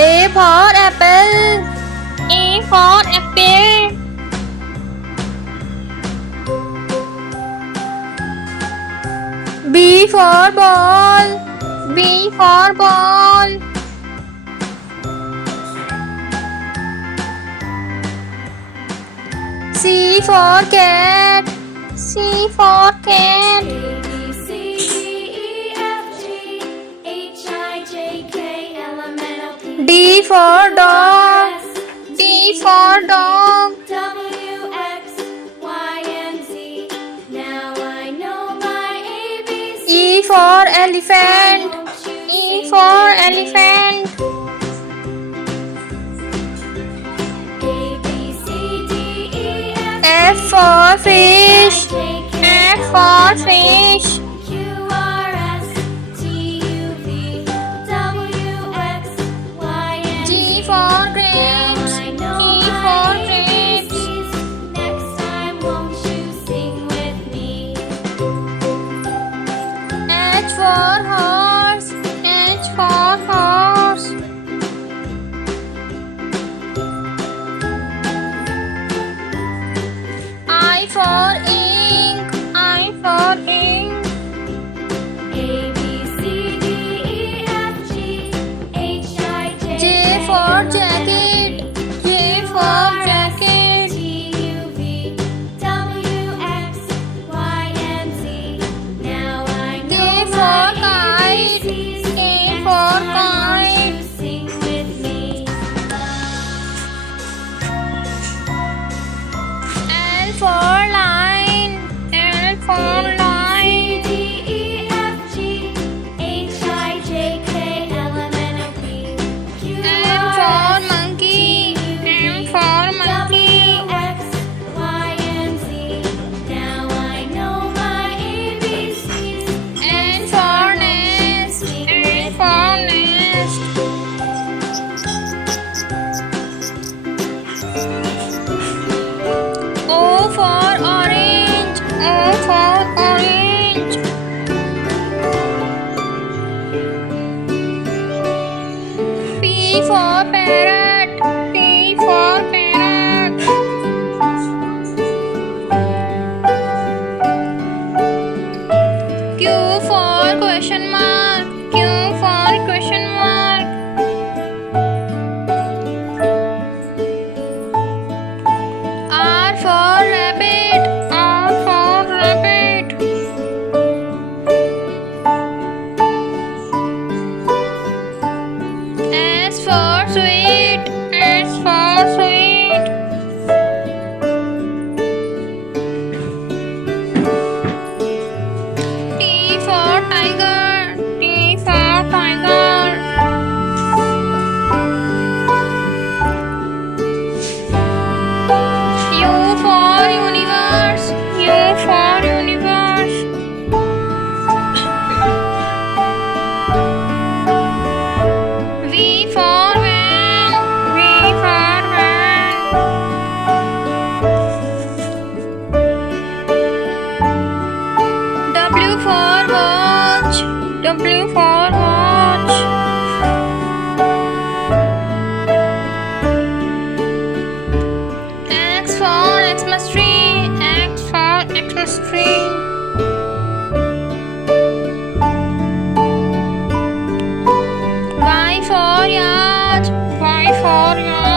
A for apple. A for apple. B for ball. B for ball. C for cat. C for cat. A B C D E F G H I J K L M N O P D for dog. D for dog. W X Y and Z. Now I know my ABC. E for elephant. Won't you E sing for with me? elephant. A B C D E F F for fish. J K F for fish. Q R S T U V W X Y and G for grapes. I know G my for grapes. ABCs. Next time, won't you sing with me? H for horse. H for horse. I for ink. I for ink. A B C D E F G H I J J for jacket. J for jacket. T U V W X Y and Z. Now I know K for my kite. ABCs. K Next for time, won't kite. you sing with me? L for lion. L for line. D E F G H I J K L M N O P Q M R for S monkey. M for monkey. W X Y and Z. Now I know my ABCs. N for nest. N for nest. O for orange. O for orange. P for parrot. P for parrot. Q for question mark. Q for question mark. R for rabbit. R for rabbit. S for sweet. S for sweet. T for tiger. T for tiger. U for universe. U for universe. V for van. V for van. W for watch. W for watch. X for Xmas tree. X for Xmas tree. Y for yacht. Y for yacht.